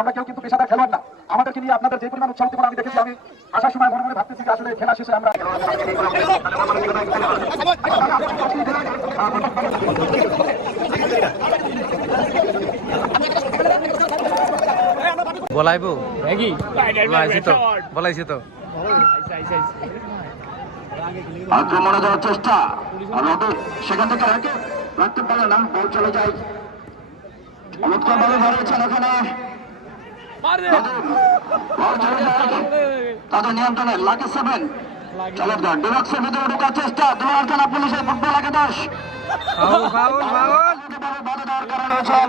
আমরা কেউ কিন্তু পেশাদার খেলোয়াড় না আমাদেরকে নিয়ে আপনাদের যে পরিমাণ উৎসাহ দেবেন আমি দেখেছি আমি আসার সময় মনে মনে ভাবতেছি আসলে খেলা শেষে আমরা বলাইবো বলাইছি তো বলাইছি তো আক্রমণে যাওয়ার চেষ্টা। সেখান থেকে রাখে রাখতে পারে না বল চলে যায়। চমৎকার ভাবে ধরেছেন ওখানে তাদের নিয়ন্ত্রণে লাগে সেভেন। চমৎকার ডিলক্সের ভিতরে ঢোকার চেষ্টা। দুয়ার থানা পুলিশের ফুটবল বাধা দেওয়ার কারণ হয়েছেন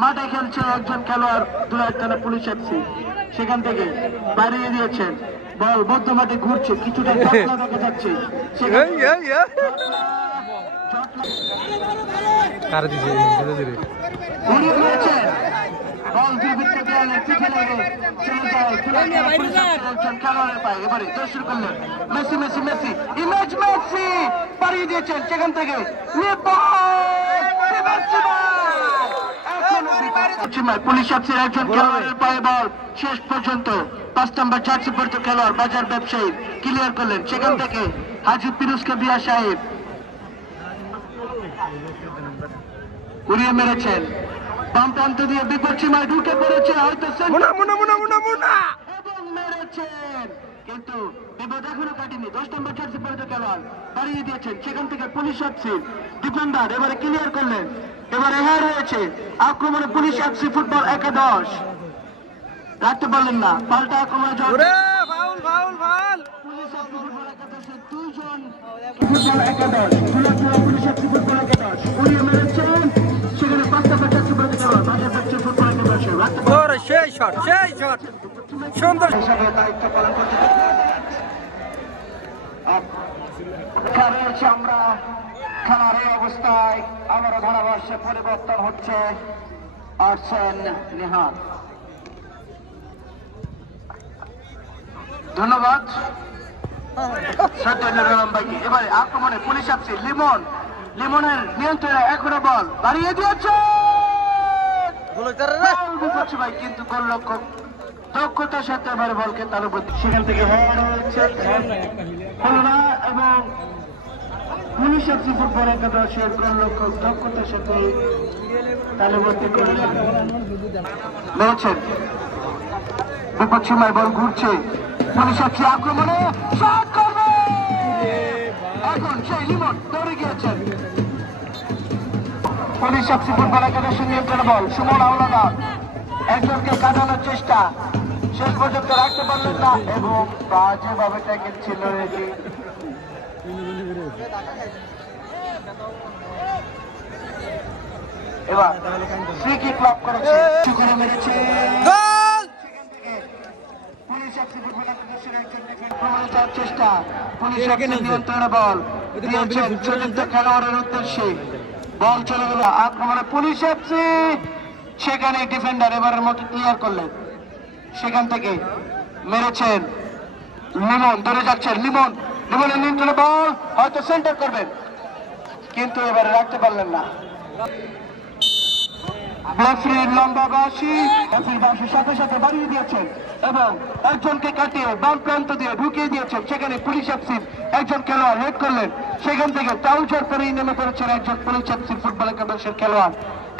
মাঠে খেলছে একজন খেলোয়াড় দু একখানা পুলিশ এফসি সেখান থেকে বাড়িয়ে দিয়েছেন বল মধ্য মাঠে ঘুরছে কিছুটা দেখা যাচ্ছে সেখান এই এই এই। কার দিছে ধীরে ধীরে ঘুরিয়ে দিয়েছেন বল দুর্বৃত্ত দেয়ালে পিঠে লাগে চলে যায় চলে যায় একজন খেলোয়াড়ের পায়ে এবারে জয় করলেন Messi Messi Messi image Messi পাড়িয়ে দিয়েছেন সেখান থেকে পুলিশ অফিসের একজন খেলোয়াড়ের পায়ে বল। শেষ পর্যন্ত পাঁচ নম্বর জার্সি পর্যন্ত খেলোয়াড় বাজার ব্যবসায়ী ক্লিয়ার করলেন। সেখান থেকে হাজি পিরুজকে বিয়া সাহেব। উড়িয়ে মেরেছেন। বাম প্রান্ত দিয়ে বিপদ সীমায় ঢুকে পড়েছে হয়তো এবং মেরেছেন। কিন্তু বিপদ এখনও কাটেনি। দশ নম্বর জার্সি পর্যন্ত খেলোয়াড় বাড়িয়ে দিয়েছেন। সেখান থেকে পুলিশ আসছে। ডিফেন্ডার এবারে ক্লিয়ার করলেন। এবারে হ্যাঁ রয়েছে আক্রমণে পুলিশ আসছে ফুটবল একাদশ। রাখতে পারলেন না পাল্টা আক্রমণে ফুটবল একাদশ ফুলাফুলা পুলিশ আসছে ফুটবল একাদশ। উড়িয়ে মেরেছেন সেখানে ফুটবল একাদশে। রাখতে সেই শট সেই শট। সুন্দর। হিসাবে দায়িত্ব পালন করতে আমরা খেলার এই অবস্থায় আবারও ধারাভাষ্যে পরিবর্তন হচ্ছে আর্সেন নিহাত ধন্যবাদ। ভাইকে এবারে আক্রমণে পুলিশ আসছে। লিমন লিমনের নিয়ন্ত্রণে এখনও বল। বাড়িয়ে দিয়েছে! ভাই কিন্তু গোলরক্ষক দক্ষতার সাথে এবারে বলকে তালুবদ্ধ সেখান থেকে হওয়া খুলনা এবং পুলিশ এফসি ফুটবল একাদশের গোলরক্ষক দক্ষতার সাথে তালুবদ্ধ করেছেন রয়েছেন বিপক্ষীমায় বল ঘুরছে। পুলিশ এফসি আক্রমণে শট করবে! এখন সেই লিমন দৌড়ে গিয়েছেন। পুলিশ এফসি ফুটবল একাদশের নিয়ন্ত্রণে বল, সুমন আওলাদার একজনকে কাটানোর চেষ্টা। শেষ পর্যন্ত রাখতে পারলেন না এবং বাজেভাবে ট্যাকেল ছিল এটি। এবার ফ্রি কিক লাভ করেছে করে মেরেছে। গোল! পুলিশ এফসি ফুটবল একাদশের একজন ডিফেন্ড যাওয়ার চেষ্টা। পুলিশ এফসি নিয়ন্ত্রণে বল। দিয়েছেন চতুর্থ খেলোয়াড়ের উদ্দেশ্যে। বল চলে গেল আক্রমণে পুলিশ এফসি সেখানে ডিফেন্ডার এবারের মতো ক্লিয়ার করলেন। সেখান থেকে মেরেছেন লিমন ধরে যাচ্ছেন লিমন। লিমনের নিয়ন্ত্রণে বল, হয়তো সেন্টার করবেন। কিন্তু এবারে রাখতে পারলেন না। লম্বা বাসির সাথে সাথে এবং একজনকে কাটিয়ে প্রান্ত দিয়ে ঢুকিয়ে সেখানে পুলিশ এফসির একজন খেলোয়াড় হেড করলেন। সেখান থেকে টাউচার করেই নেমে পড়েছেন একজন পুলিশ এফসির ফুটবল একাদশের খেলোয়াড়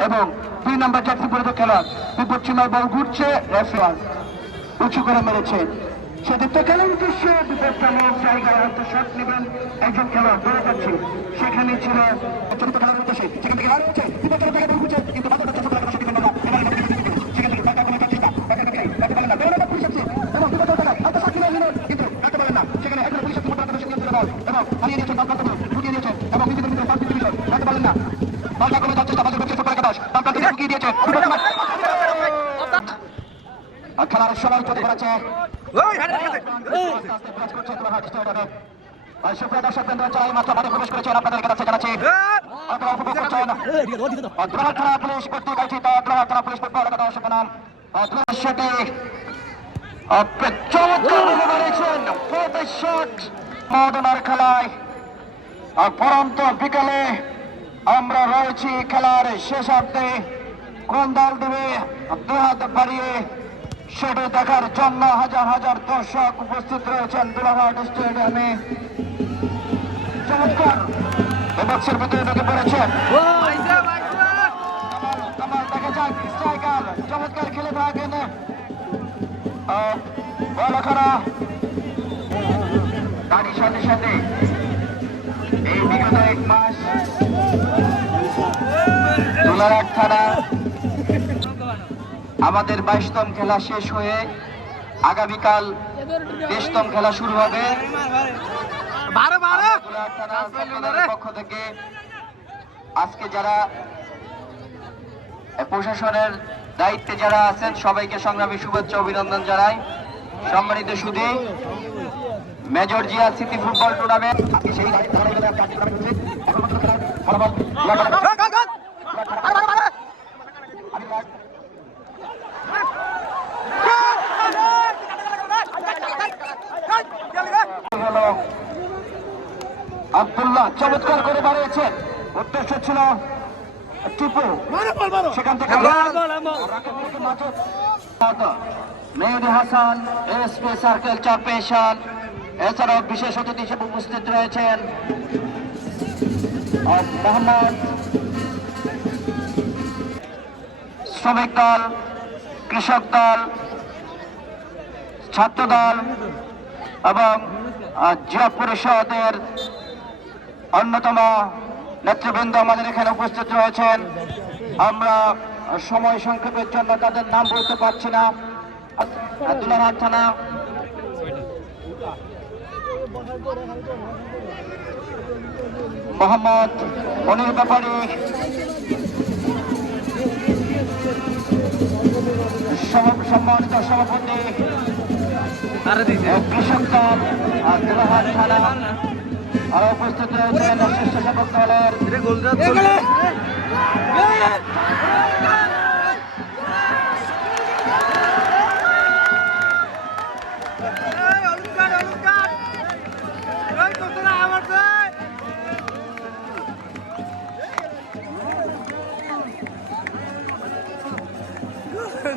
এবং দুই নম্বর জার্সি পরিত খেলোয়াড়। বিপদ সীমায় বল ঘুরছে উঁচু করে মেরেছে। চতুর্থকালীন বিশ্বে বিপদজনক জায়গায় হয়তো শট নেবেন একজন খেলোয়াড়, ধরে যাচ্ছে। সেখানে ছিল চতুর্থ খেলার উদ্দেশ্যে। সেখান থেকে হার হচ্ছে বিপদজনক কিন্তু বাজার থেকে টাকা কোনো আছে কিন্তু না। সেখানে আছে মোটা সেখানে ছিল বল এবং হারিয়ে এবং ভিতরে পাঁচ না। বাজার কোনো করছে সবার কাদাস বাদ কাটা দিয়েছে। খেলার সময় ক্ষতি করেছে খেলায় পরন্ত বিকালে আমরা রয়েছি খেলার শেষার্ধে কোন দল দেবে দুহাত বাড়িয়ে সেটি দেখার জন্য হাজার হাজার দর্শক উপস্থিত রয়েছেন দুলাঘাট স্টেডিয়ামে। চমৎকার। বক্সের ভিতরে ঢুকে পড়েছেন চমৎকার খেলে থাকেন। বল খারা তারই সাথে সাথে এই বিগত এক মাস। দুলারাট থানা। আমাদের বাইশতম খেলা শেষ হয়ে আগামীকাল তেইশতম খেলা শুরু হবে। পক্ষ থেকে আজকে যারা প্রশাসনের দায়িত্বে যারা আছেন সবাইকে সংগ্রামী শুভেচ্ছা অভিনন্দন জানাই। সম্মানিত সুদী major Zia city football tournament সেই আব্দুল্লাহ চমৎকার করে বাড়িয়েছেন। উদ্দেশ্য ছিল টিপু। সেখান থেকে Mehedi Hasan SP circle chairperson এছাড়াও বিশেষ অতিথি হিসেবে উপস্থিত রয়েছেন মোহাম্মদ শ্রমিক দল কৃষক দল ছাত্র দল এবং জিয়া পরিষদের অন্যতম নেতৃবৃন্দ আমাদের এখানে উপস্থিত রয়েছেন। আমরা সময় সংক্ষেপের জন্য তাদের নাম বলতে পারছি না। দুলারহাট থানা। মোহাম্মদ মনির ব্যাপারী। সম- সম্মানিত সভাপতি। কৃষক দল। দুলারহাট থানা। আর উপস্থিত রয়েছেন স্বেচ্ছাসেবক দলের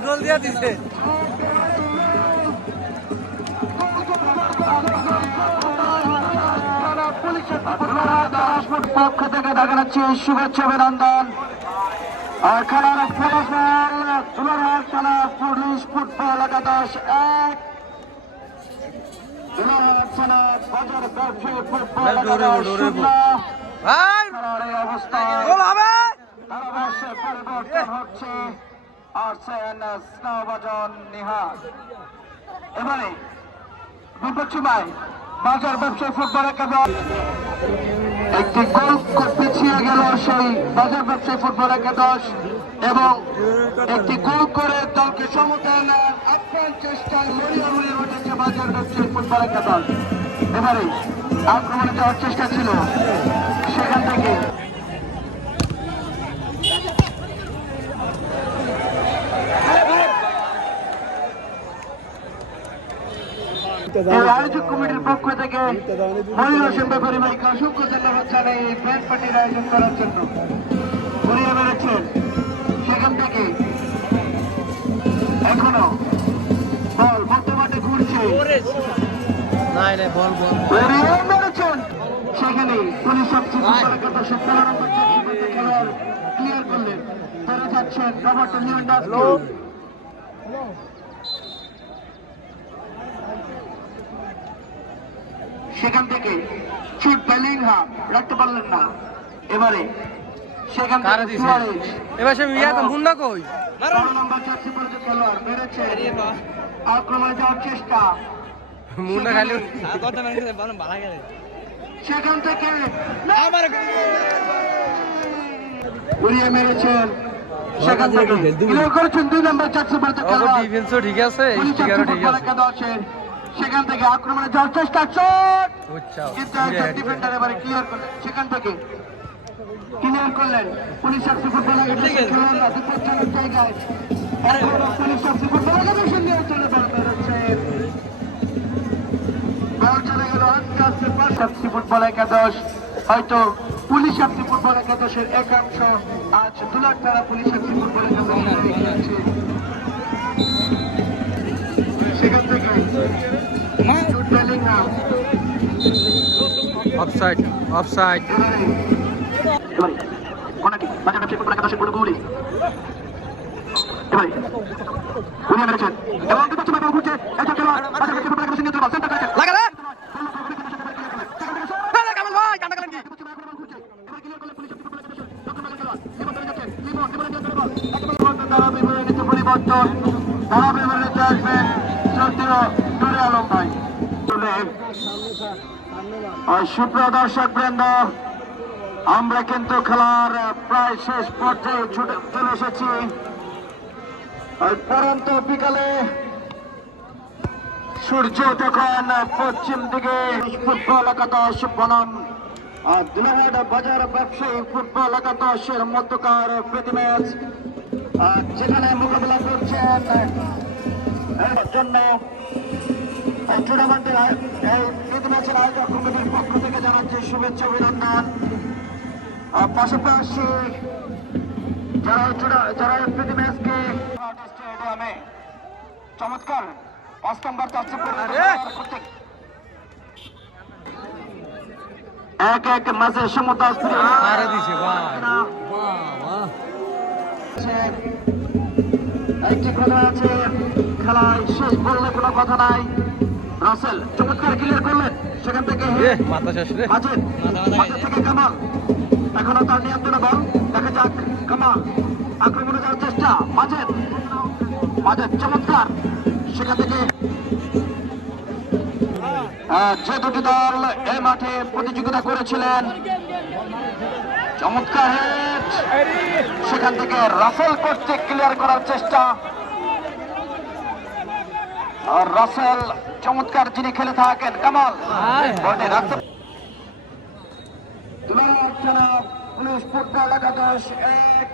গোল দিয়া দিছে। পক্ষ থেকে দেখা যাচ্ছে শুভেচ্ছা অভিনন্দন আর খেলার ফলাফল দুলারহাট থানা পুলিশ ফুটবল একাদশ এক দুলারহাট থানা বাজার ব্যবসায়ী ফুটবল একাদশ শূন্য ভাই খেলার এই অবস্থায় গোল হবে ধারাভাষ্যে পরিবর্তন হচ্ছে আর্সেন স্নাবাজন নিহার এবারে বিপক্ষীমায় বাজার ব্যবসায়ী ফুটবল একাদশ একটি গোল পিছিয়ে গেল সেই বাজার ব্যবসায়ী ফুটবল একাদশ এবং একটি গোল করে দলকে সমতায়ন আপ্রাণ চেষ্টায় মরিয়া মরিয়া উঠেছে বাজার ব্যবসায়ী ফুটবল একাদশ। এবারে আক্রমণে যাওয়ার চেষ্টা ছিল সেখান থেকে এই আয়োজক কমিটির পক্ষ থেকে মহিলা সেবা পরিবারকে অসংখ্য ধন্যবাদ জানাই এই ব্যান্ড পার্টির আয়োজন করার জন্য ঘুরিয়ে বেড়েছেন সেখান থেকে এখনও বল বর্তমানে ঘুরছে সেখানে পুলিশ সবচেয়ে ক্লিয়ার করলেন তারা যাচ্ছেন রবার্ট লিওন্ডার্সকে সেখান থেকে ছুট বেলিংহাম রাখতে পারলেন না। এবারে সেখান থেকে? সুয়ারেজ। এবার সে মুন্না কই? বারো নম্বর জার্সি পরিচিত খেলোয়াড় মেরেছে আক্রমণে যাওয়ার চেষ্টা। মুন্না খালি সেখান থেকে উড়িয়ে মেরেছেন। সেখান থেকে করেছেন দুই নম্বর চারশো পড়তে ওর ডিফেন্সও ঠিক আছে ঠিক আছে। সেখান থেকে আক্রমণে যাওয়ার চেষ্টা কিন্তু একজন ডিফেন্ডার এবারে ক্লিয়ার করলেন। সেখান থেকে ক্লিয়ার করলেন। পুলিশ আসছে ফুটবল বিপজ্জনক জায়গায়। পুলিশ আসছে ফুটবল চলে বল চলে গেল একাদশ। হয়তো পুলিশ ফুটবল একাদশের একাংশ। আজ দুলাট তারা পুলিশ আসছে ফুটবল একাদশ সেখান থেকে অফসাইড অফসাইড কোনাটি বাজার ব্যবসায়ী ফুটবল একাদশের বড় গোলি এবারে গুলি মেরেছেন এবং দুটো সময় বল ঘুরছে একজন খেলোয়াড় বাজার ব্যবসায়ী ফুটবল একাদশের নিয়ন্ত্রণ সেন্টার করেছেন লাগা রে আরে কামাল ভাই কান্না করেন কি? পরিবর্তন তারা বিবরণীতে আসবেন শ্রদ্ধেয় নুরে আলম ভাই। সুপ্রিয় দর্শক বৃন্দ, আমরা কিন্তু খেলার প্রায় শেষ পর্যায়ে ছুটে চলে এসেছি। পরন্ত বিকালে সূর্য তখন পশ্চিম দিকে ফুটবল একাদশ বনাম দিলাহাট বাজার ব্যবসায়ী ফুটবল একাদশের মধ্যকার প্রীতি ম্যাচ যেখানে মোকাবিলা করছেন জন্য টুর্নামেন্টের প্রীতি ম্যাচের আয়োজক কমিটির পক্ষ থেকে জানাচ্ছি শুভেচ্ছা অভিনন্দন। পাশাপাশি যারা যারা প্রীতি ম্যাচকে স্টেডিয়ামে চমৎকার পাঁচ নম্বর চারশো! এক এক ম্যাচের সমতা একটি কথা আছে খেলায় শেষ বললে কোনো কথা নাই। রাসেল চমৎকার ক্লিয়ার করলেন। সেখান থেকে মাথা শেষ রে। থেকে কামাল। এখনও তার নিয়ন্ত্রণে বল। দেখা যাক কামাল আক্রমণে যাওয়ার চেষ্টা। মাজেদ মাজেদ চমৎকার। সেখান থেকে যে দুটি দল এই মাঠে প্রতিযোগিতা করেছিলেন। চমৎকার হেড সেখান থেকে রাসেল কর্তৃক ক্লিয়ার করার চেষ্টা। আর রাসেল চমৎকার যিনি খেলে থাকেন কামাল। পুলিশ ফুটবল একাদশ এক।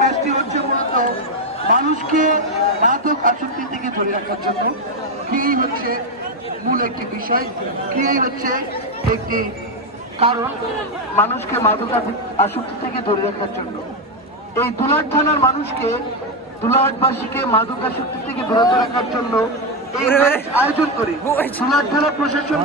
ম্যাচটি হচ্ছে মূলত মানুষকে মাদক আসক্তি থেকে ধরে রাখার জন্য। ক্রিয়াই হচ্ছে? মূল একটি বিষয়। ক্রিয়াই হচ্ছে? একটি কারণ মানুষকে মাদক আসক্তি থেকে ধরে রাখার জন্য। এই দুলাট থানার মানুষকে দুলাটবাসীকে মাদকাসক্তি থেকে বিরত রাখার জন্য এই আয়োজন করে। দুলাট থানা প্রশাসন